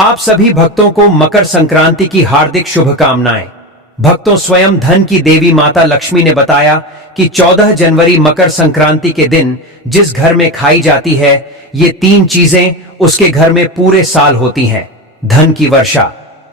आप सभी भक्तों को मकर संक्रांति की हार्दिक शुभकामनाएं। भक्तों, स्वयं धन की देवी माता लक्ष्मी ने बताया कि 14 जनवरी मकर संक्रांति के दिन जिस घर में खाई जाती है, ये 3 चीजें उसके घर में पूरे साल होती हैं। धन की वर्षा।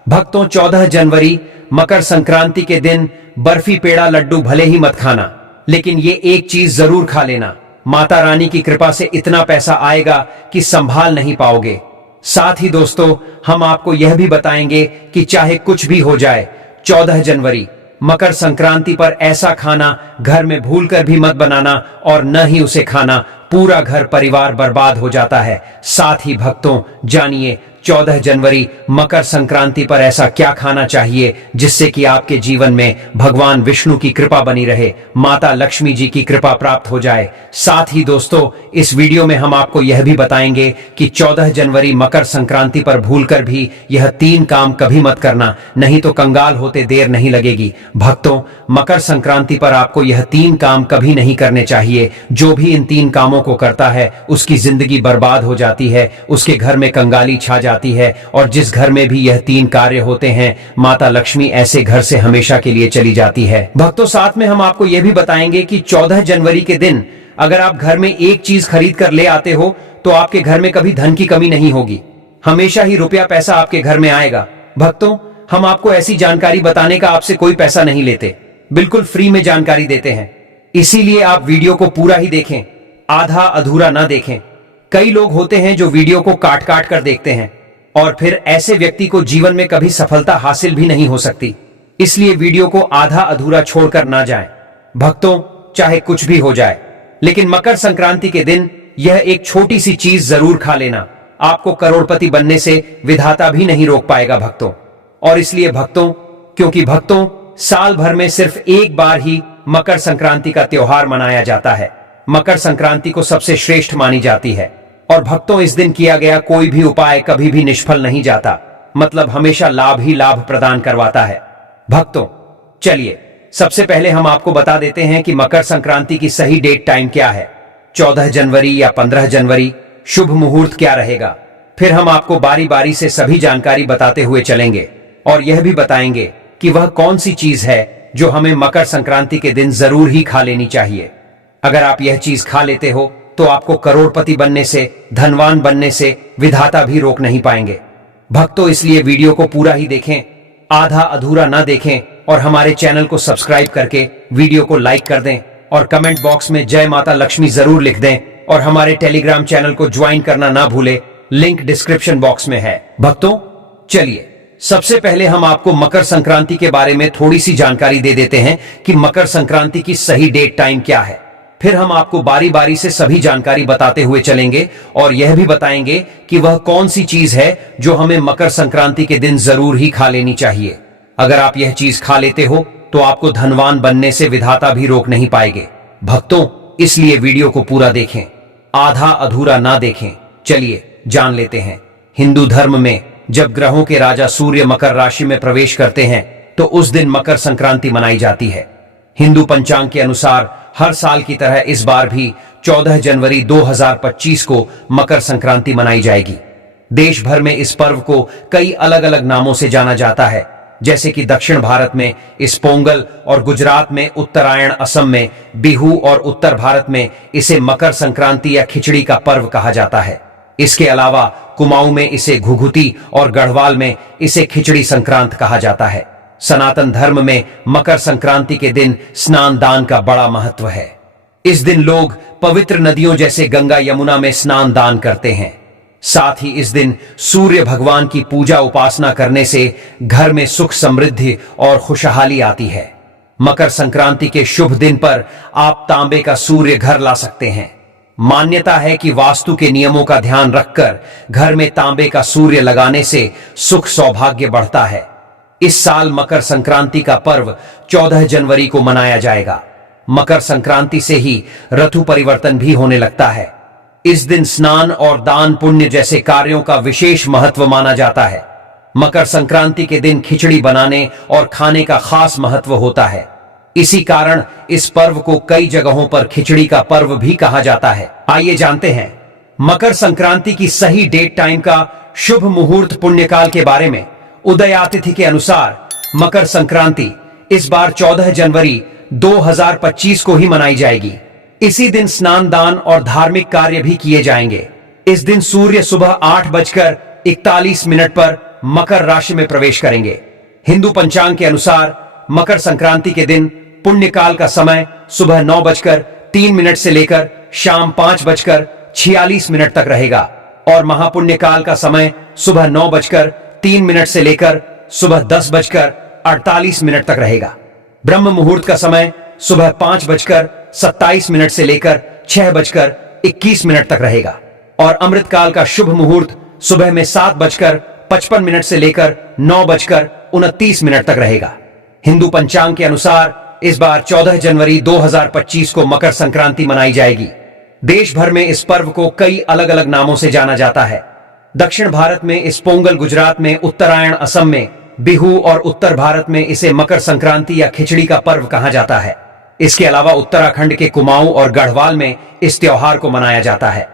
भक्तों, 14 जनवरी मकर संक्रांति के दिन बर्फी, पेड़ा, लड्डू भले ही मत खाना, लेकिन ये एक चीज जरूर खा लेना। माता रानी की कृपा से इतना पैसा आएगा कि संभाल नहीं पाओगे। साथ ही दोस्तों, हम आपको यह भी बताएंगे कि चाहे कुछ भी हो जाए, 14 जनवरी मकर संक्रांति पर ऐसा खाना घर में भूलकर भी मत बनाना, और न ही उसे खाना, पूरा घर परिवार बर्बाद हो जाता है। साथ ही भक्तों, जानिए 14 जनवरी मकर संक्रांति पर ऐसा क्या खाना चाहिए जिससे कि आपके जीवन में भगवान विष्णु की कृपा बनी रहे, माता लक्ष्मी जी की कृपा प्राप्त हो जाए। साथ ही दोस्तों, इस वीडियो में हम आपको यह भी बताएंगे कि 14 जनवरी मकर संक्रांति पर भूलकर भी यह 3 काम कभी मत करना, नहीं तो कंगाल होते देर नहीं लगेगी। भक्तों, मकर संक्रांति पर आपको यह 3 काम कभी नहीं करने चाहिए। जो भी इन 3 कामों को करता है उसकी जिंदगी बर्बाद हो जाती है, उसके घर में कंगाली छा जाती है, और जिस घर में भी यह 3 कार्य होते हैं, माता लक्ष्मी ऐसे घर से हमेशा के लिए चली जाती है। भक्तों, साथ में हम आपको यह भी बताएंगे कि 14 जनवरी के दिन अगर आप घर में एक चीज खरीद कर ले आते हो तो आपके घर में कभी धन की कमी नहीं होगी, हमेशा ही रुपया पैसा आपके घर में आएगा। भक्तों, हम आपको ऐसी जानकारी बताने का आपसे कोई पैसा नहीं लेते, बिल्कुल फ्री में जानकारी देते हैं। इसीलिए आप वीडियो को पूरा ही देखें, आधा अधूरा ना देखें। कई लोग होते हैं जो वीडियो को काट काट कर देखते हैं, और फिर ऐसे व्यक्ति को जीवन में कभी सफलता हासिल भी नहीं हो सकती। इसलिए वीडियो को आधा अधूरा छोड़कर ना जाएं। भक्तों, चाहे कुछ भी हो जाए, लेकिन मकर संक्रांति के दिन यह एक छोटी सी चीज जरूर खा लेना। आपको करोड़पति बनने से विधाता भी नहीं रोक पाएगा भक्तों। और इसलिए भक्तों, क्योंकि भक्तों, साल भर में सिर्फ एक बार ही मकर संक्रांति का त्योहार मनाया जाता है। मकर संक्रांति को सबसे श्रेष्ठ मानी जाती है, और भक्तों, इस दिन किया गया कोई भी उपाय कभी भी निष्फल नहीं जाता, मतलब हमेशा लाभ ही लाभ प्रदान करवाता है। भक्तों, चलिए सबसे पहले हम आपको बता देते हैं कि मकर संक्रांति की सही डेट टाइम क्या है, 14 जनवरी या 15 जनवरी, शुभ मुहूर्त क्या रहेगा। फिर हम आपको बारी बारी से सभी जानकारी बताते हुए चलेंगे, और यह भी बताएंगे कि वह कौन सी चीज है जो हमें मकर संक्रांति के दिन जरूर ही खा लेनी चाहिए। अगर आप यह चीज खा लेते हो तो आपको करोड़पति बनने से, धनवान बनने से विधाता भी रोक नहीं पाएंगे। भक्तों, इसलिए वीडियो को पूरा ही देखें, आधा अधूरा ना देखें, और हमारे चैनल को सब्सक्राइब करके वीडियो को लाइक कर दें, और कमेंट बॉक्स में जय माता लक्ष्मी जरूर लिख दें, और हमारे टेलीग्राम चैनल को ज्वाइन करना ना भूले, लिंक डिस्क्रिप्शन बॉक्स में है। भक्तों, चलिए सबसे पहले हम आपको मकर संक्रांति के बारे में थोड़ी सी जानकारी दे देते हैं कि मकर संक्रांति की सही डेट टाइम क्या है। फिर हम आपको बारी बारी से सभी जानकारी बताते हुए चलेंगे, और यह भी बताएंगे कि वह कौन सी चीज है जो हमें मकर संक्रांति के दिन जरूर ही खा लेनी चाहिए। अगर आप यह चीज खा लेते हो तो आपको धनवान बनने से विधाता भी रोक नहीं पाएंगे। भक्तों, इसलिए वीडियो को पूरा देखें, आधा अधूरा ना देखें। चलिए जान लेते हैं। हिंदू धर्म में जब ग्रहों के राजा सूर्य मकर राशि में प्रवेश करते हैं तो उस दिन मकर संक्रांति मनाई जाती है। हिंदू पंचांग के अनुसार हर साल की तरह इस बार भी 14 जनवरी 2025 को मकर संक्रांति मनाई जाएगी। देश भर में इस पर्व को कई अलग अलग नामों से जाना जाता है, जैसे कि दक्षिण भारत में इस पोंगल, और गुजरात में उत्तरायण, असम में बिहू, और उत्तर भारत में इसे मकर संक्रांति या खिचड़ी का पर्व कहा जाता है। इसके अलावा कुमाऊं में इसे घुघुती, और गढ़वाल में इसे खिचड़ी संक्रांत कहा जाता है। सनातन धर्म में मकर संक्रांति के दिन स्नान दान का बड़ा महत्व है। इस दिन लोग पवित्र नदियों जैसे गंगा, यमुना में स्नान दान करते हैं। साथ ही इस दिन सूर्य भगवान की पूजा उपासना करने से घर में सुख, समृद्धि और खुशहाली आती है। मकर संक्रांति के शुभ दिन पर आप तांबे का सूर्य घर ला सकते हैं। मान्यता है कि वास्तु के नियमों का ध्यान रखकर घर में तांबे का सूर्य लगाने से सुख, सौभाग्य बढ़ता है। इस साल मकर संक्रांति का पर्व 14 जनवरी को मनाया जाएगा। मकर संक्रांति से ही ऋतु परिवर्तन भी होने लगता है। इस दिन स्नान और दान पुण्य जैसे कार्यों का विशेष महत्व माना जाता है। मकर संक्रांति के दिन खिचड़ी बनाने और खाने का खास महत्व होता है। इसी कारण इस पर्व को कई जगहों पर खिचड़ी का पर्व भी कहा जाता है। आइए जानते हैं मकर संक्रांति की सही डेट टाइम का शुभ मुहूर्त पुण्यकाल के बारे में उदया तिथि के अनुसार मकर संक्रांति इस बार 14 जनवरी 2025 को ही मनाई जाएगी। इसी दिन स्नान दान और धार्मिक कार्य भी किए जाएंगे। इस दिन सूर्य सुबह 8:41 पर मकर राशि में प्रवेश करेंगे। हिंदू पंचांग के अनुसार मकर संक्रांति के दिन पुण्यकाल का समय सुबह 9:03 से लेकर शाम 5:46 तक रहेगा और महापुण्यकाल का समय सुबह 9:03 से लेकर सुबह 10:48 तक रहेगा। ब्रह्म मुहूर्त का समय सुबह 5:27 से लेकर 6:21 तक रहेगा और अमृतकाल का शुभ मुहूर्त सुबह में 7:55 से लेकर 9:29 तक रहेगा। हिंदू पंचांग के अनुसार इस बार 14 जनवरी 2025 को मकर संक्रांति मनाई जाएगी। देश भर में इस पर्व को कई अलग अलग नामों से जाना जाता है। दक्षिण भारत में इस पोंगल, गुजरात में उत्तरायण, असम में बिहू और उत्तर भारत में इसे मकर संक्रांति या खिचड़ी का पर्व कहा जाता है। इसके अलावा उत्तराखंड के कुमाऊं और गढ़वाल में इस त्योहार को मनाया जाता है।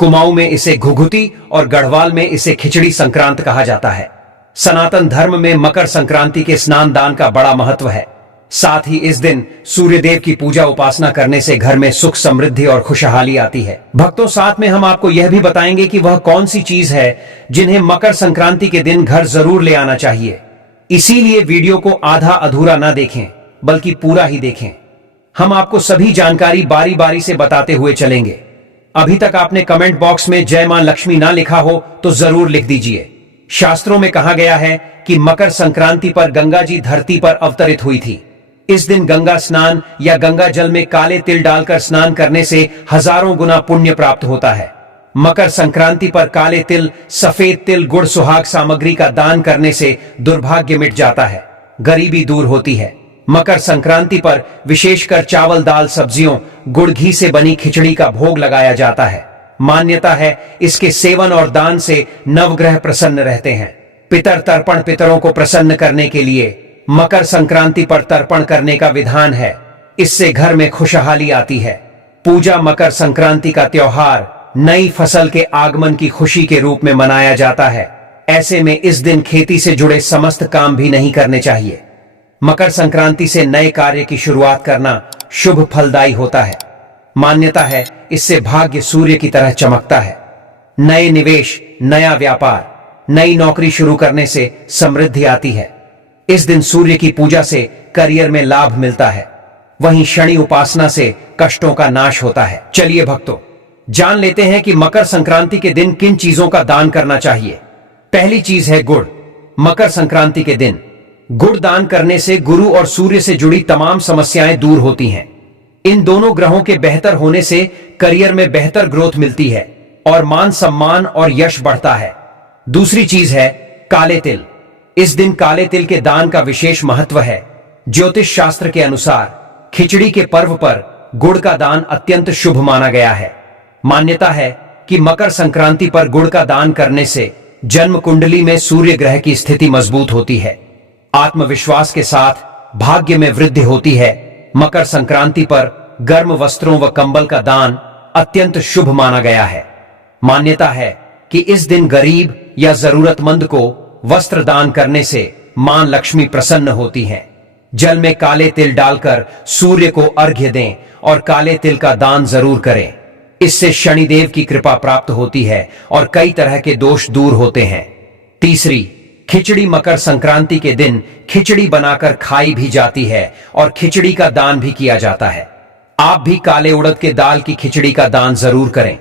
कुमाऊं में इसे घुघुती और गढ़वाल में इसे खिचड़ी संक्रांत कहा जाता है। सनातन धर्म में मकर संक्रांति के स्नान दान का बड़ा महत्व है। साथ ही इस दिन सूर्यदेव की पूजा उपासना करने से घर में सुख, समृद्धि और खुशहाली आती है। भक्तों, साथ में हम आपको यह भी बताएंगे कि वह कौन सी चीज है जिन्हें मकर संक्रांति के दिन घर जरूर ले आना चाहिए। इसीलिए वीडियो को आधा अधूरा ना देखें बल्कि पूरा ही देखें। हम आपको सभी जानकारी बारी बारी से बताते हुए चलेंगे। अभी तक आपने कमेंट बॉक्स में जय मां लक्ष्मी ना लिखा हो तो जरूर लिख दीजिए। शास्त्रों में कहा गया है कि मकर संक्रांति पर गंगा जी धरती पर अवतरित हुई थी। इस दिन गंगा स्नान या गंगा जल में काले तिल डालकर स्नान करने से हजारों गुना पुण्य प्राप्त होता है। मकर संक्रांति पर काले तिल, सफेद तिल, गुड़, सुहाग सामग्री का दान करने से दुर्भाग्य मिट जाता है, गरीबी दूर होती है। मकर संक्रांति पर विशेषकर चावल, दाल, सब्जियों, गुड़, घी से बनी खिचड़ी का भोग लगाया जाता है। मान्यता है इसके सेवन और दान से नवग्रह प्रसन्न रहते हैं। पितर तर्पण, पितरों को प्रसन्न करने के लिए मकर संक्रांति पर तर्पण करने का विधान है। इससे घर में खुशहाली आती है। पूजा मकर संक्रांति का त्योहार नई फसल के आगमन की खुशी के रूप में मनाया जाता है। ऐसे में इस दिन खेती से जुड़े समस्त काम भी नहीं करने चाहिए। मकर संक्रांति से नए कार्य की शुरुआत करना शुभ फलदायी होता है। मान्यता है इससे भाग्य सूर्य की तरह चमकता है। नए निवेश, नया व्यापार, नई नौकरी शुरू करने से समृद्धि आती है। इस दिन सूर्य की पूजा से करियर में लाभ मिलता है। वहीं शनि उपासना से कष्टों का नाश होता है। चलिए भक्तों, जान लेते हैं कि मकर संक्रांति के दिन किन चीजों का दान करना चाहिए। पहली चीज है गुड़। मकर संक्रांति के दिन गुड़ दान करने से गुरु और सूर्य से जुड़ी तमाम समस्याएं दूर होती हैं। इन दोनों ग्रहों के बेहतर होने से करियर में बेहतर ग्रोथ मिलती है और मान सम्मान और यश बढ़ता है। दूसरी चीज है काले तिल। इस दिन काले तिल के दान का विशेष महत्व है। ज्योतिष शास्त्र के अनुसार खिचड़ी के पर्व पर गुड़ का दान अत्यंत शुभ माना गया है। मान्यता है कि मकर संक्रांति पर गुड़ का दान करने से जन्म कुंडली में सूर्य ग्रह की स्थिति मजबूत होती है। आत्मविश्वास के साथ भाग्य में वृद्धि होती है। मकर संक्रांति पर गर्म वस्त्रों व कंबल का दान अत्यंत शुभ माना गया है। मान्यता है कि इस दिन गरीब या जरूरतमंद को वस्त्र दान करने से मां लक्ष्मी प्रसन्न होती हैं। जल में काले तिल डालकर सूर्य को अर्घ्य दें और काले तिल का दान जरूर करें। इससे शनिदेव की कृपा प्राप्त होती है और कई तरह के दोष दूर होते हैं। तीसरी, खिचड़ी। मकर संक्रांति के दिन खिचड़ी बनाकर खाई भी जाती है और खिचड़ी का दान भी किया जाता है। आप भी काले उड़द के दाल की खिचड़ी का दान जरूर करें।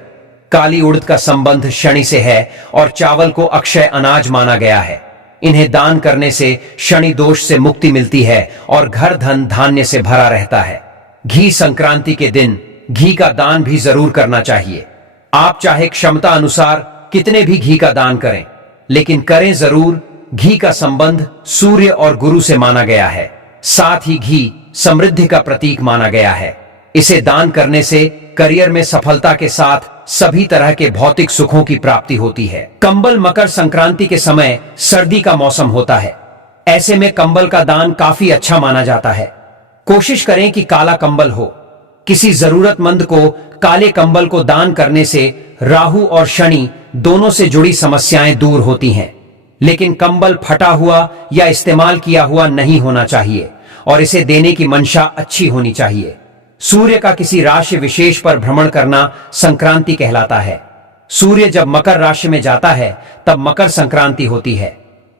काली उड़द का संबंध शनि से है और चावल को अक्षय अनाज माना गया है। इन्हें दान करने से शनि दोष से मुक्ति मिलती है और घर धन धान्य से भरा रहता है। घी। संक्रांति के दिन घी का दान भी जरूर करना चाहिए। आप चाहे क्षमता अनुसार कितने भी घी का दान करें, लेकिन करें जरूर। घी का संबंध सूर्य और गुरु से माना गया है। साथ ही घी समृद्धि का प्रतीक माना गया है। इसे दान करने से करियर में सफलता के साथ सभी तरह के भौतिक सुखों की प्राप्ति होती है। कंबल। मकर संक्रांति के समय सर्दी का मौसम होता है। ऐसे में कंबल का दान काफी अच्छा माना जाता है। कोशिश करें कि काला कंबल हो। किसी जरूरतमंद को काले कंबल को दान करने से राहु और शनि दोनों से जुड़ी समस्याएं दूर होती हैं। लेकिन कंबल फटा हुआ या इस्तेमाल किया हुआ नहीं होना चाहिए और इसे देने की मंशा अच्छी होनी चाहिए। सूर्य का किसी राशि विशेष पर भ्रमण करना संक्रांति कहलाता है। सूर्य जब मकर राशि में जाता है तब मकर संक्रांति होती है।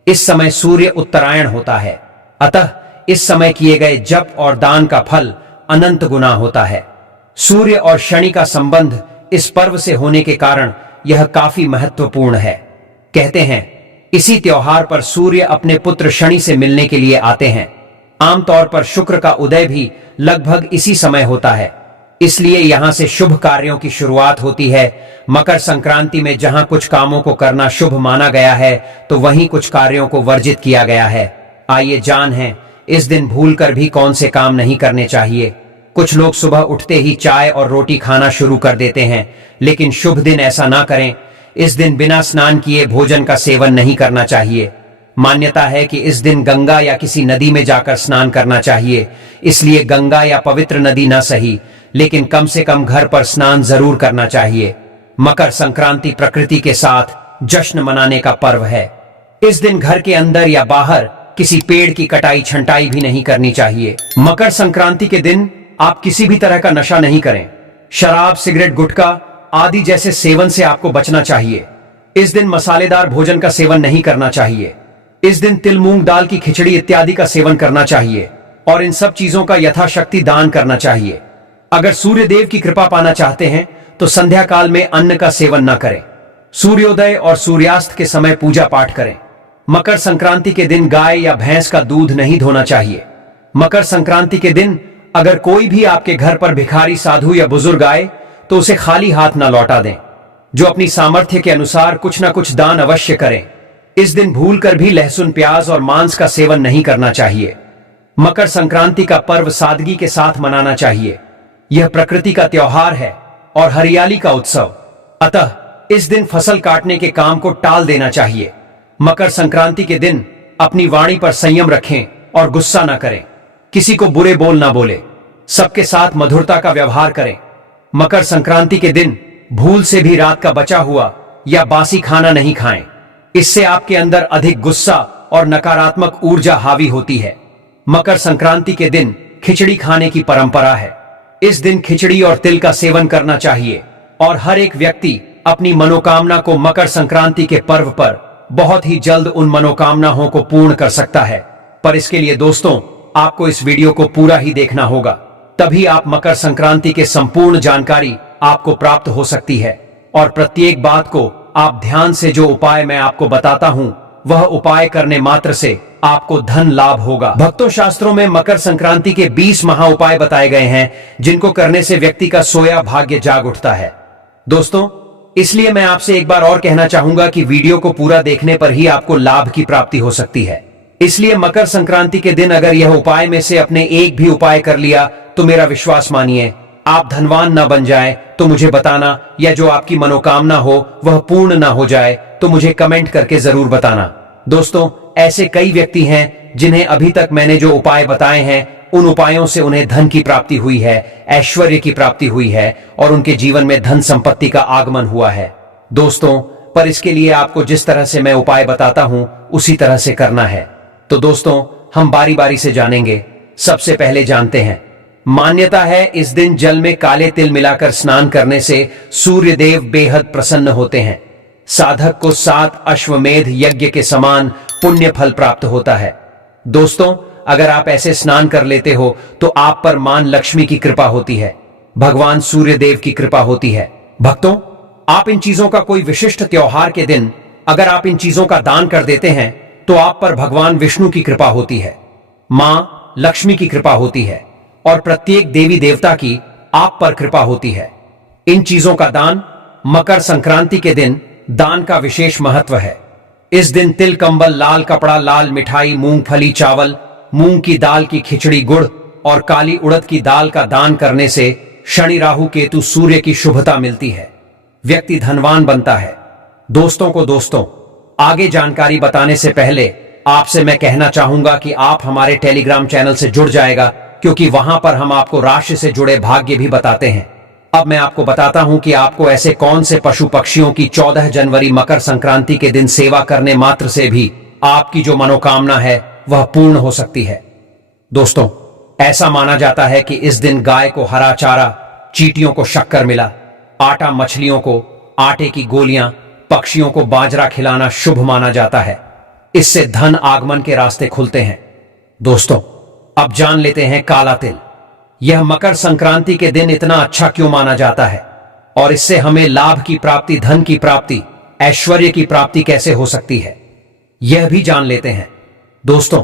इस समय सूर्य उत्तरायण होता है, अतः इस समय किए गए जप और दान का फल अनंत गुना होता है। सूर्य और शनि का संबंध इस पर्व से होने के कारण यह काफी महत्वपूर्ण है। कहते हैं इसी त्योहार पर सूर्य अपने पुत्र शनि से मिलने के लिए आते हैं। आमतौर पर शुक्र का उदय भी लगभग इसी समय होता है, इसलिए यहां से शुभ कार्यों की शुरुआत होती है। मकर संक्रांति में जहां कुछ कामों को करना शुभ माना गया है तो वहीं कुछ कार्यों को वर्जित किया गया है। आइए जानें इस दिन भूलकर भी कौन से काम नहीं करने चाहिए। कुछ लोग सुबह उठते ही चाय और रोटी खाना शुरू कर देते हैं, लेकिन शुभ दिन ऐसा ना करें। इस दिन बिना स्नान किए भोजन का सेवन नहीं करना चाहिए। मान्यता है कि इस दिन गंगा या किसी नदी में जाकर स्नान करना चाहिए, इसलिए गंगा या पवित्र नदी ना सही, लेकिन कम से कम घर पर स्नान जरूर करना चाहिए। मकर संक्रांति प्रकृति के साथ जश्न मनाने का पर्व है। इस दिन घर के अंदर या बाहर किसी पेड़ की कटाई छंटाई भी नहीं करनी चाहिए। मकर संक्रांति के दिन आप किसी भी तरह का नशा नहीं करें। शराब, सिगरेट, गुटखा आदि जैसे सेवन से आपको बचना चाहिए। इस दिन मसालेदार भोजन का सेवन नहीं करना चाहिए। इस दिन तिल, मूंग दाल की खिचड़ी इत्यादि का सेवन करना चाहिए और इन सब चीजों का यथाशक्ति दान करना चाहिए। अगर सूर्य देव की कृपा पाना चाहते हैं तो संध्या काल में अन्न का सेवन न करें। सूर्योदय और सूर्यास्त के समय पूजा पाठ करें। मकर संक्रांति के दिन गाय या भैंस का दूध नहीं धोना चाहिए। मकर संक्रांति के दिन अगर कोई भी आपके घर पर भिखारी, साधु या बुजुर्ग आए तो उसे खाली हाथ न लौटा दें। जो अपनी सामर्थ्य के अनुसार कुछ ना कुछ दान अवश्य करें। इस दिन भूलकर भी लहसुन, प्याज और मांस का सेवन नहीं करना चाहिए। मकर संक्रांति का पर्व सादगी के साथ मनाना चाहिए। यह प्रकृति का त्योहार है और हरियाली का उत्सव, अतः इस दिन फसल काटने के काम को टाल देना चाहिए। मकर संक्रांति के दिन अपनी वाणी पर संयम रखें और गुस्सा न करें। किसी को बुरे बोल ना बोले, सबके साथ मधुरता का व्यवहार करें। मकर संक्रांति के दिन भूल से भी रात का बचा हुआ या बासी खाना नहीं खाएं। इससे आपके अंदर अधिक गुस्सा और नकारात्मक ऊर्जा हावी होती है। मकर संक्रांति के दिन खिचड़ी खाने की परंपरा है। इस दिन खिचड़ी और तिल का सेवन करना चाहिए और हर एक व्यक्ति अपनी मनोकामना को मकर संक्रांति के पर्व पर बहुत ही जल्द उन मनोकामनाओं को पूर्ण कर सकता है। पर इसके लिए दोस्तों आपको इस वीडियो को पूरा ही देखना होगा, तभी आप मकर संक्रांति के संपूर्ण जानकारी आपको प्राप्त हो सकती है। और प्रत्येक बात को आप ध्यान से, जो उपाय मैं आपको बताता हूं वह उपाय करने मात्र से आपको धन लाभ होगा। भक्तों, शास्त्रों में मकर संक्रांति के 20 महा उपाय बताए गए हैं जिनको करने से व्यक्ति का सोया भाग्य जाग उठता है। दोस्तों, इसलिए मैं आपसे एक बार और कहना चाहूंगा कि वीडियो को पूरा देखने पर ही आपको लाभ की प्राप्ति हो सकती है। इसलिए मकर संक्रांति के दिन अगर यह उपाय में से अपने एक भी उपाय कर लिया तो मेरा विश्वास मानिए, आप धनवान ना बन जाए तो मुझे बताना, या जो आपकी मनोकामना हो वह पूर्ण ना हो जाए तो मुझे कमेंट करके जरूर बताना। दोस्तों, ऐसे कई व्यक्ति हैं जिन्हें अभी तक मैंने जो उपाय बताए हैं उन उपायों से उन्हें धन की प्राप्ति हुई है, ऐश्वर्य की प्राप्ति हुई है और उनके जीवन में धन संपत्ति का आगमन हुआ है। दोस्तों, पर इसके लिए आपको जिस तरह से मैं उपाय बताता हूं उसी तरह से करना है। तो दोस्तों, हम बारी बारी से जानेंगे। सबसे पहले जानते हैं, मान्यता है इस दिन जल में काले तिल मिलाकर स्नान करने से सूर्य देव बेहद प्रसन्न होते हैं। साधक को 7 अश्वमेध यज्ञ के समान पुण्य फल प्राप्त होता है। दोस्तों, अगर आप ऐसे स्नान कर लेते हो तो आप पर मां लक्ष्मी की कृपा होती है, भगवान सूर्य देव की कृपा होती है। भक्तों, आप इन चीजों का कोई विशिष्ट त्योहार के दिन अगर आप इन चीजों का दान कर देते हैं तो आप पर भगवान विष्णु की कृपा होती है, मां लक्ष्मी की कृपा होती है और प्रत्येक देवी देवता की आप पर कृपा होती है। इन चीजों का दान मकर संक्रांति के दिन दान का विशेष महत्व है। इस दिन तिल, कंबल, लाल कपड़ा, लाल मिठाई, मूंगफली, चावल, मूंग की दाल की खिचड़ी, गुड़ और काली उड़द की दाल का दान करने से शनि, राहु, केतु, सूर्य की शुभता मिलती है। व्यक्ति धनवान बनता है। दोस्तों, आगे जानकारी बताने से पहले आपसे मैं कहना चाहूंगा कि आप हमारे टेलीग्राम चैनल से जुड़ जाएगा क्योंकि वहां पर हम आपको राशि से जुड़े भाग्य भी बताते हैं। अब मैं आपको बताता हूं कि आपको ऐसे कौन से पशु पक्षियों की 14 जनवरी मकर संक्रांति के दिन सेवा करने मात्र से भी आपकी जो मनोकामना है वह पूर्ण हो सकती है। दोस्तों, ऐसा माना जाता है कि इस दिन गाय को हरा चारा, चींटियों को शक्कर मिला, आटा मछलियों को आटे की गोलियां, पक्षियों को बाजरा खिलाना शुभ माना जाता है। इससे धन आगमन के रास्ते खुलते हैं। दोस्तों, अब जान लेते हैं काला तिल। यह मकर संक्रांति के दिन इतना अच्छा क्यों माना जाता है और इससे हमें लाभ की प्राप्ति, धन की प्राप्ति, ऐश्वर्य की प्राप्ति कैसे हो सकती है, यह भी जान लेते हैं। दोस्तों,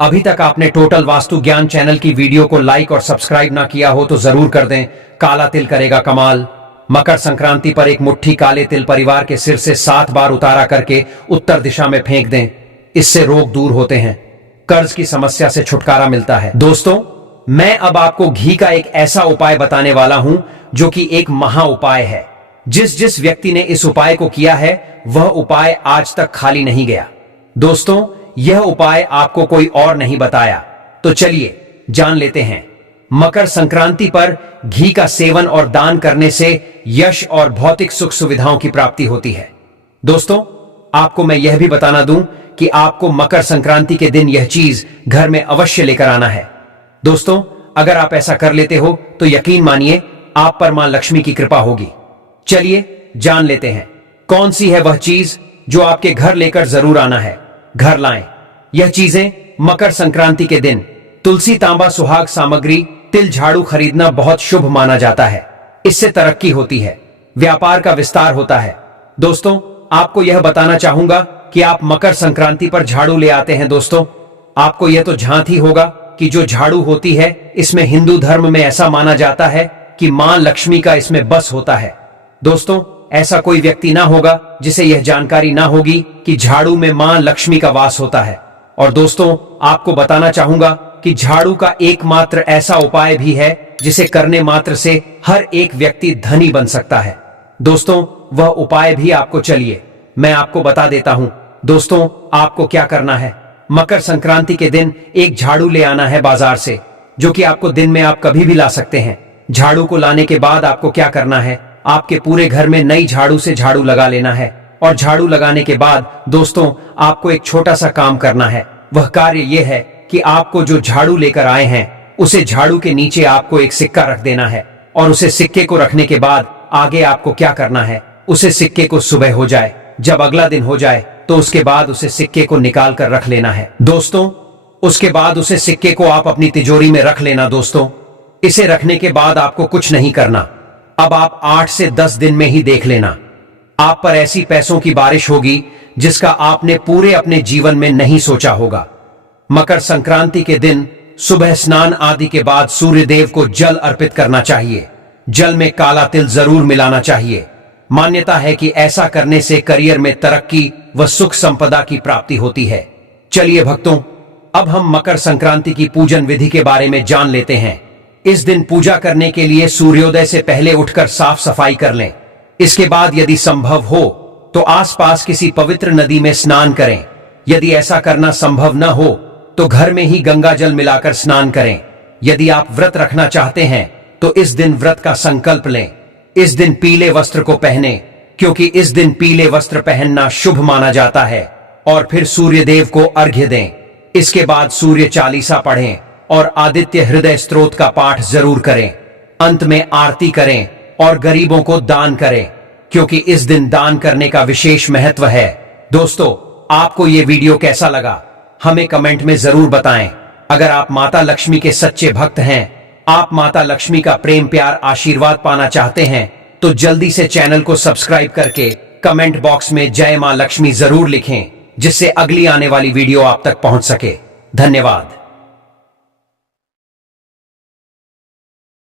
अभी तक आपने टोटल वास्तु ज्ञान चैनल की वीडियो को लाइक और सब्सक्राइब ना किया हो तो जरूर कर दें। काला तिल करेगा कमाल। मकर संक्रांति पर एक मुट्ठी काले तिल परिवार के सिर से 7 बार उतारा करके उत्तर दिशा में फेंक दें। इससे रोग दूर होते हैं, कर्ज की समस्या से छुटकारा मिलता है। दोस्तों, मैं अब आपको घी का एक ऐसा उपाय बताने वाला हूं जो कि एक महा उपाय है। जिस व्यक्ति ने इस उपाय को किया है वह उपाय आज तक खाली नहीं गया। दोस्तों, यह उपाय आपको कोई और नहीं बताया, तो चलिए जान लेते हैं। मकर संक्रांति पर घी का सेवन और दान करने से यश और भौतिक सुख सुविधाओं की प्राप्ति होती है। दोस्तों, आपको मैं यह भी बताना दूं कि आपको मकर संक्रांति के दिन यह चीज घर में अवश्य लेकर आना है। दोस्तों, अगर आप ऐसा कर लेते हो तो यकीन मानिए आप पर मां लक्ष्मी की कृपा होगी। चलिए जान लेते हैं कौन सी है वह चीज जो आपके घर लेकर जरूर आना है। घर लाएं। यह चीजें मकर संक्रांति के दिन तुलसी, तांबा, सुहाग सामग्री, तिल, झाड़ू खरीदना बहुत शुभ माना जाता है। इससे तरक्की होती है, व्यापार का विस्तार होता है। दोस्तों, आपको यह बताना चाहूंगा कि आप मकर संक्रांति पर झाड़ू ले आते हैं। दोस्तों, आपको यह तो झांत ही होगा कि जो झाड़ू होती है इसमें हिंदू धर्म में ऐसा माना जाता है कि मां लक्ष्मी का इसमें बस होता है। दोस्तों, ऐसा कोई व्यक्ति ना होगा जिसे यह जानकारी ना होगी कि झाड़ू में मां लक्ष्मी का वास होता है। और दोस्तों, आपको बताना चाहूंगा कि झाड़ू का एकमात्र ऐसा उपाय भी है जिसे करने मात्र से हर एक व्यक्ति धनी बन सकता है। दोस्तों, वह उपाय भी आपको चलिए मैं आपको बता देता हूं। दोस्तों, आपको क्या करना है, मकर संक्रांति के दिन एक झाड़ू ले आना है बाजार से, जो कि आपको दिन में आप कभी भी ला सकते हैं। झाड़ू को लाने के बाद आपको क्या करना है, आपके पूरे घर में नई झाड़ू से झाड़ू लगा लेना है। और झाड़ू लगाने के बाद दोस्तों, आपको एक छोटा सा काम करना है। वह कार्य यह है कि आपको जो झाड़ू लेकर आए हैं उसे झाड़ू के नीचे आपको एक सिक्का रख देना है। और उसे सिक्के को रखने के बाद आगे आपको क्या करना है, उसे सिक्के को सुबह हो जाए, जब अगला दिन हो जाए तो उसके बाद उसे सिक्के को निकाल कर रख लेना है। दोस्तों, उसके बाद उसे सिक्के को आप अपनी तिजोरी में रख लेना। दोस्तों, इसे रखने के बाद आपको कुछ नहीं करना। अब आप 8 से 10 दिन में ही देख लेना, आप पर ऐसी पैसों की बारिश होगी जिसका आपने पूरे अपने जीवन में नहीं सोचा होगा। मकर संक्रांति के दिन सुबह स्नान आदि के बाद सूर्य देव को जल अर्पित करना चाहिए। जल में काला तिल जरूर मिलाना चाहिए। मान्यता है कि ऐसा करने से करियर में तरक्की व सुख संपदा की प्राप्ति होती है। चलिए भक्तों, अब हम मकर संक्रांति की पूजन विधि के बारे में जान लेते हैं। इस दिन पूजा करने के लिए सूर्योदय से पहले उठकर साफ सफाई कर लें। इसके बाद यदि संभव हो तो आसपास किसी पवित्र नदी में स्नान करें। यदि ऐसा करना संभव न हो तो घर में ही गंगा जल मिलाकर स्नान करें। यदि आप व्रत रखना चाहते हैं तो इस दिन व्रत का संकल्प लें। इस दिन पीले वस्त्र को पहने, क्योंकि इस दिन पीले वस्त्र पहनना शुभ माना जाता है। और फिर सूर्य देव को अर्घ्य दें। इसके बाद सूर्य चालीसा पढ़ें और आदित्य हृदय स्तोत्र का पाठ जरूर करें। अंत में आरती करें और गरीबों को दान करें, क्योंकि इस दिन दान करने का विशेष महत्व है। दोस्तों, आपको ये वीडियो कैसा लगा हमें कमेंट में जरूर बताएं। अगर आप माता लक्ष्मी के सच्चे भक्त हैं, आप माता लक्ष्मी का प्रेम प्यार आशीर्वाद पाना चाहते हैं, तो जल्दी से चैनल को सब्सक्राइब करके कमेंट बॉक्स में जय मां लक्ष्मी जरूर लिखें, जिससे अगली आने वाली वीडियो आप तक पहुंच सके। धन्यवाद।